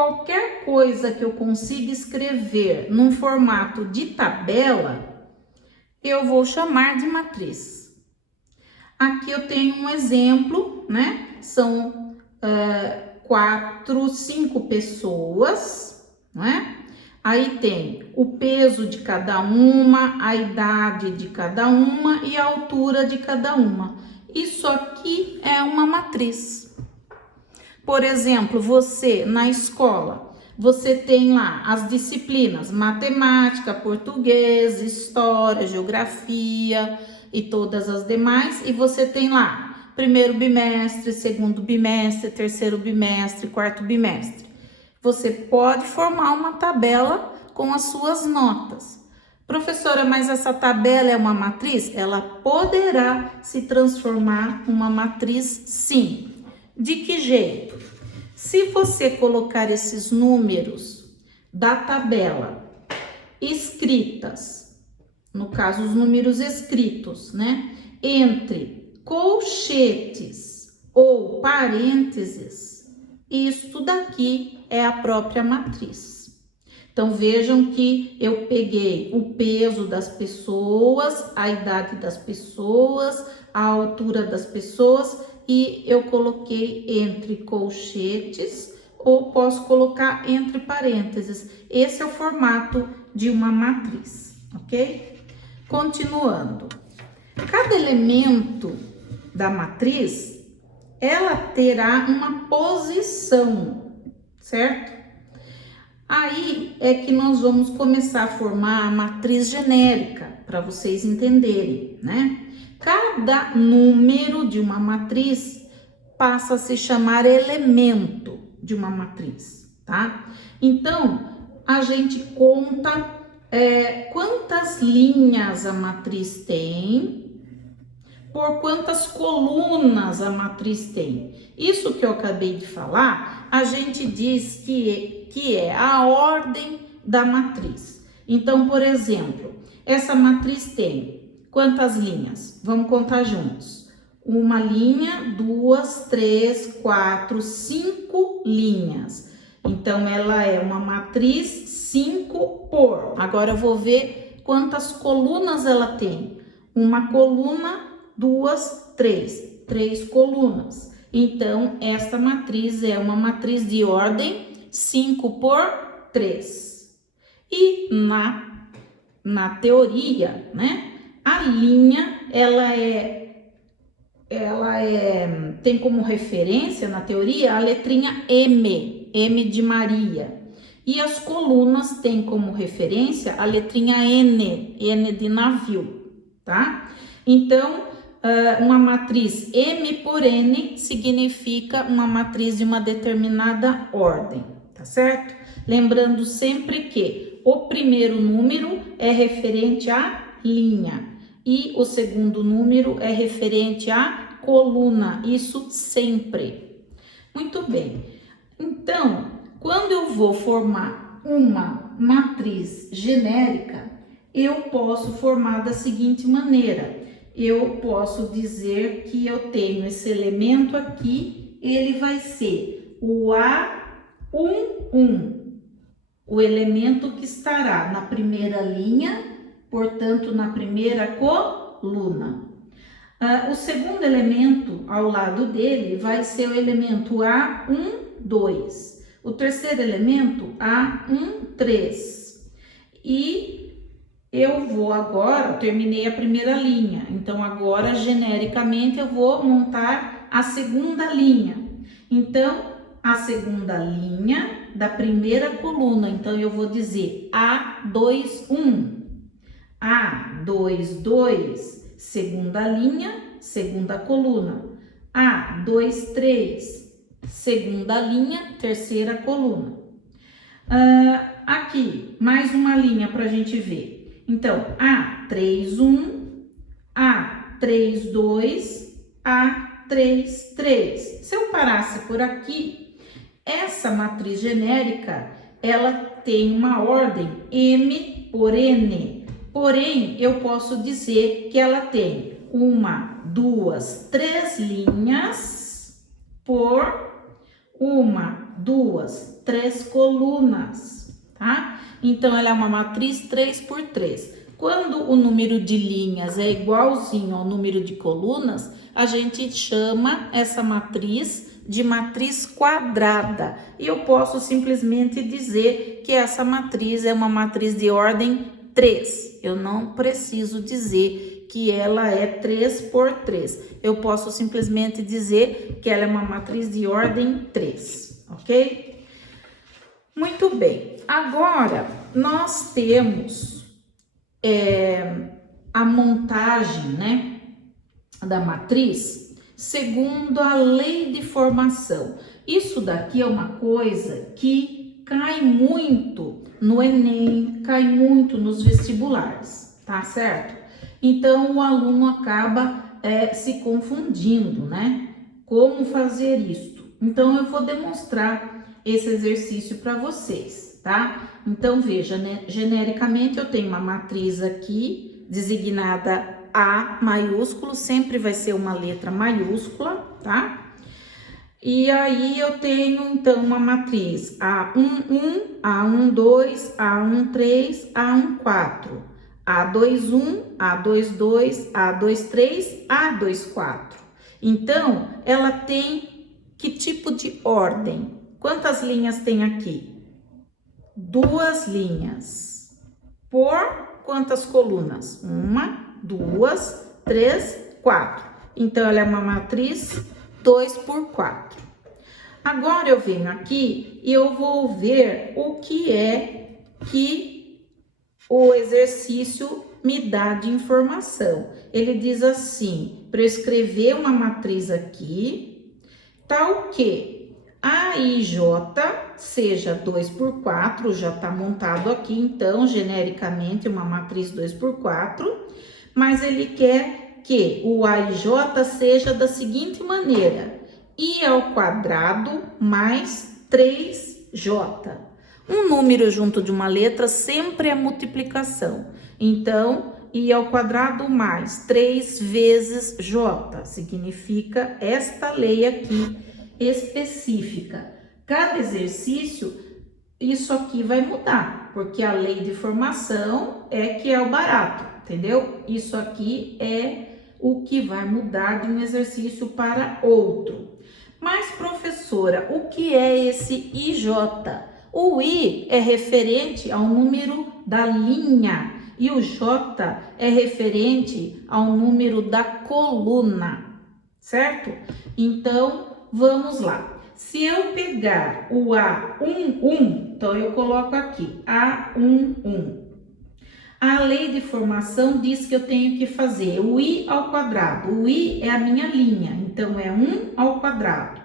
qualquer coisa que eu consiga escrever num formato de tabela, eu vou chamar de matriz. Aqui eu tenho um exemplo, né? São 5 pessoas, né? Aí tem o peso de cada uma, a idade de cada uma e a altura de cada uma. Isso aqui é uma matriz. Por exemplo, você na escola, você tem lá as disciplinas matemática, português, história, geografia e todas as demais, e você tem lá primeiro bimestre, segundo bimestre, terceiro bimestre, quarto bimestre. Você pode formar uma tabela com as suas notas. Professora, mas essa tabela é uma matriz? Ela poderá se transformar em uma matriz, sim. De que jeito? Se você colocar esses números da tabela escritas, no caso os números escritos, né, entre colchetes ou parênteses, isto daqui é a própria matriz. Então, vejam que eu peguei o peso das pessoas, a idade das pessoas, a altura das pessoas e eu coloquei entre colchetes ou posso colocar entre parênteses. Esse é o formato de uma matriz, ok? Continuando. Cada elemento da matriz, ela terá uma posição, certo? Aí é que nós vamos começar a formar a matriz genérica, para vocês entenderem, né? Cada número de uma matriz passa a se chamar elemento de uma matriz, tá? Então, a gente conta quantas linhas a matriz tem, por quantas colunas a matriz tem. Isso que eu acabei de falar, a gente diz que é a ordem da matriz. Então, por exemplo, essa matriz tem quantas linhas? Vamos contar juntos. Uma linha, 2, 3, 4, 5 linhas. Então, ela é uma matriz 5 por. Agora, eu vou ver quantas colunas ela tem. Uma coluna, 2, 3 colunas. Então, esta matriz é uma matriz de ordem 5 por 3. E na teoria, né, a linha, ela tem como referência na teoria a letrinha M de Maria. E as colunas têm como referência a letrinha N de navio, tá? Então, uma matriz M por N significa uma matriz de uma determinada ordem, tá certo? Lembrando sempre que o primeiro número é referente à linha e o segundo número é referente à coluna, isso sempre. Muito bem. Então, quando eu vou formar uma matriz genérica, eu posso formar da seguinte maneira. Eu posso dizer que eu tenho esse elemento aqui, ele vai ser o A11, o elemento que estará na primeira linha, portanto, na primeira coluna. O segundo elemento ao lado dele vai ser o elemento A12, o terceiro elemento A13 e eu vou agora, terminei a primeira linha, então agora genericamente eu vou montar a segunda linha. Então, a segunda linha da primeira coluna, então eu vou dizer A21, A22, segunda linha, segunda coluna, A23, segunda linha, terceira coluna. Aqui, mais uma linha para a gente ver. Então, A31, A32, A33. Se eu parasse por aqui, essa matriz genérica, ela tem uma ordem M por N. Porém, eu posso dizer que ela tem 1, 2, 3 linhas por uma, duas, três colunas, tá? Então, ela é uma matriz 3 por 3. Quando o número de linhas é igualzinho ao número de colunas, a gente chama essa matriz de matriz quadrada. E eu posso simplesmente dizer que essa matriz é uma matriz de ordem 3. Eu não preciso dizer que ela é 3 por 3. Eu posso simplesmente dizer que ela é uma matriz de ordem 3, ok? Muito bem. Agora, nós temos a montagem, né, da matriz segundo a lei de formação. Isso daqui é uma coisa que cai muito no Enem, cai muito nos vestibulares, tá certo? Então, o aluno acaba se confundindo, né? Como fazer isto? Então, eu vou demonstrar esse exercício para vocês, tá? Então, veja, né? Genericamente, eu tenho uma matriz aqui, designada A maiúsculo, sempre vai ser uma letra maiúscula, tá? E aí, eu tenho, então, uma matriz A11, A12, A13, A14. A21, A22, A23, A24. Então, ela tem que tipo de ordem? Quantas linhas tem aqui? 2 linhas. Por quantas colunas? 1, 2, 3, 4. Então, ela é uma matriz 2 por 4. Agora, eu venho aqui e eu vou ver o que é que o exercício me dá de informação. Ele diz assim, para eu escrever uma matriz aqui, tal que A e J seja 2 por 4, já está montado aqui, então, genericamente, uma matriz 2 por 4, mas ele quer que o A e J seja da seguinte maneira, I ao quadrado mais 3J. Um número junto de uma letra sempre é multiplicação. Então, I ao quadrado mais 3 vezes J. Significa esta lei aqui específica. Cada exercício, isso aqui vai mudar. Porque a lei de formação é que é o barato, entendeu? Isso aqui é o que vai mudar de um exercício para outro. Mas, professora, o que é esse IJ? O I é referente ao número da linha e o J é referente ao número da coluna, certo? Então, vamos lá. Se eu pegar o A11, então eu coloco aqui A11. A lei de formação diz que eu tenho que fazer o I ao quadrado. O I é a minha linha, então é 1 ao quadrado,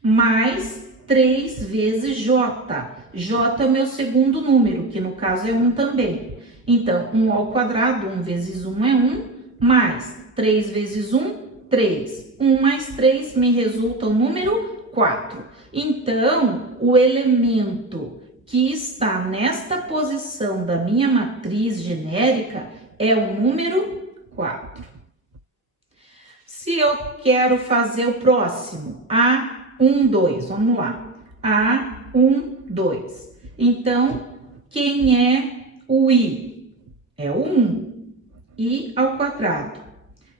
mais 3 vezes J. J é o meu segundo número, que no caso é 1 também. Então, 1 ao quadrado, 1 vezes 1 é 1, mais 3 vezes 1, 3. 1 mais 3 me resulta o número 4. Então, o elemento que está nesta posição da minha matriz genérica é o número 4. Se eu quero fazer o próximo, A12, vamos lá, A12. Então, quem é o I? É o 1, I ao quadrado,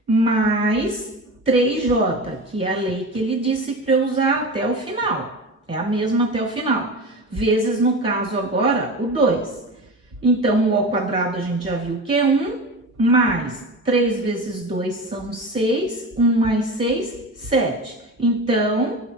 mais 3J, que é a lei que ele disse para eu usar até o final, é a mesma até o final, vezes, no caso agora, o 2. Então, o ao quadrado a gente já viu que é 1, mais 3 vezes 2 são 6, 1 mais 6, 7. Então,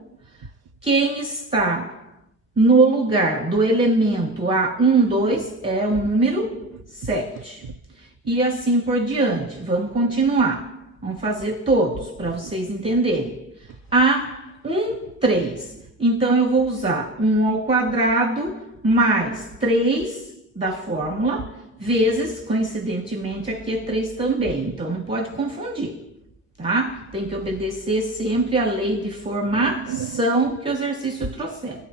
quem está no lugar do elemento A12 é o número 7. E assim por diante. Vamos continuar. Vamos fazer todos para vocês entenderem. A13. Então, eu vou usar 1 ao quadrado mais 3 da fórmula, vezes, coincidentemente, aqui é 3 também. Então, não pode confundir, tá? Tem que obedecer sempre a lei de formação que o exercício trouxer.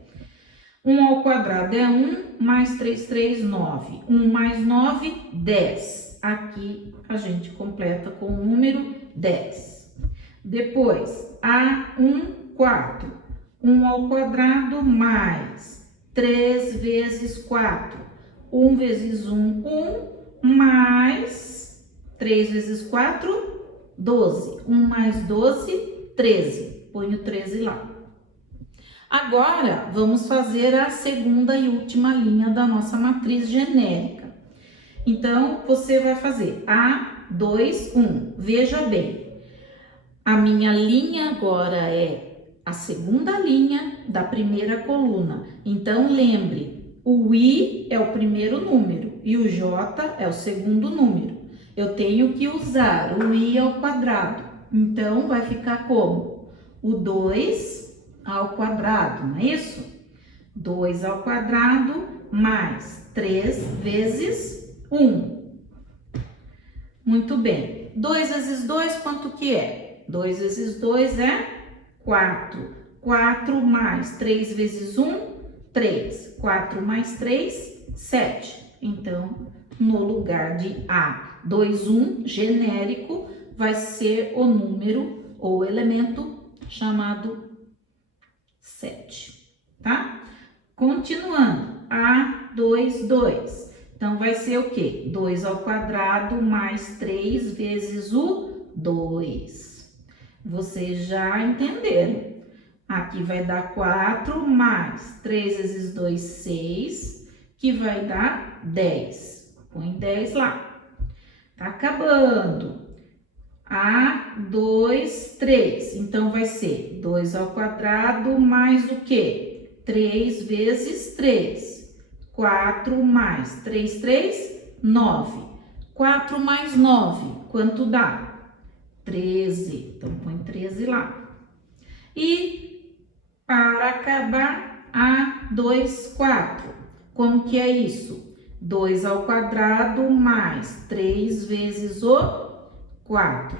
1 ao quadrado é 1, mais 3, 3, 9. 1 mais 9, 10. Aqui, a gente completa com o número 10. Depois, A1 quarto. 1 ao quadrado mais 3 vezes 4. 1 vezes 1, 1, mais 3 vezes 4, 12. 1 mais 12, 13. Põe o 13 lá. Agora, vamos fazer a segunda e última linha da nossa matriz genérica. Então, você vai fazer A, 2, 1. Veja bem, a minha linha agora é a segunda linha da primeira coluna. Então, lembre, o I é o primeiro número e o J é o segundo número. Eu tenho que usar o I ao quadrado. Então, vai ficar como? O 2 ao quadrado, não é isso? 2 ao quadrado mais 3 vezes 1. Muito bem. 2 vezes 2, quanto que é? 2 vezes 2 é 4. 4 mais 3 vezes 1, 3. 4 mais 3, 7. Então, no lugar de A, 2, 1, genérico, vai ser o número ou elemento chamado 7, tá? Continuando, A, 2, 2. Então, vai ser o quê? 2 ao quadrado mais 3 vezes o 2. Vocês já entenderam. Aqui vai dar 4 mais 3 vezes 2, 6, que vai dar 10. Põe 10 lá. Tá acabando. A, 2, 3. Então, vai ser 2 ao quadrado mais o quê? 3 vezes 3. 4 mais 3, 3, 9. 4 mais 9, quanto dá? 13. Então, põe 13 lá. E, para acabar, A, 2, 4. Como que é isso? 2 ao quadrado mais 3 vezes o 4.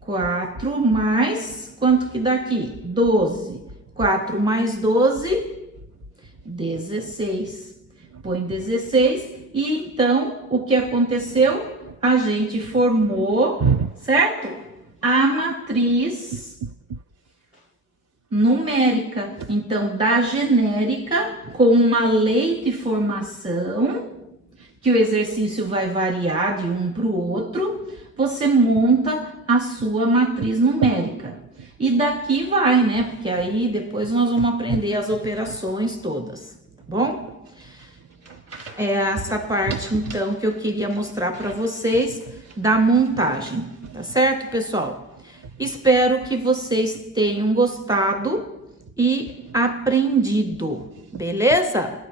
4 mais, quanto que dá aqui? 12. 4 mais 12, 16. Põe 16 e então, o que aconteceu? A gente formou, certo? A matriz numérica. Então, da genérica, com uma lei de formação, que o exercício vai variar de um para o outro, você monta a sua matriz numérica. E daqui vai, né? Porque aí depois nós vamos aprender as operações todas, tá bom? É essa parte, então, que eu queria mostrar para vocês da montagem, tá certo, pessoal? Espero que vocês tenham gostado e aprendido, beleza?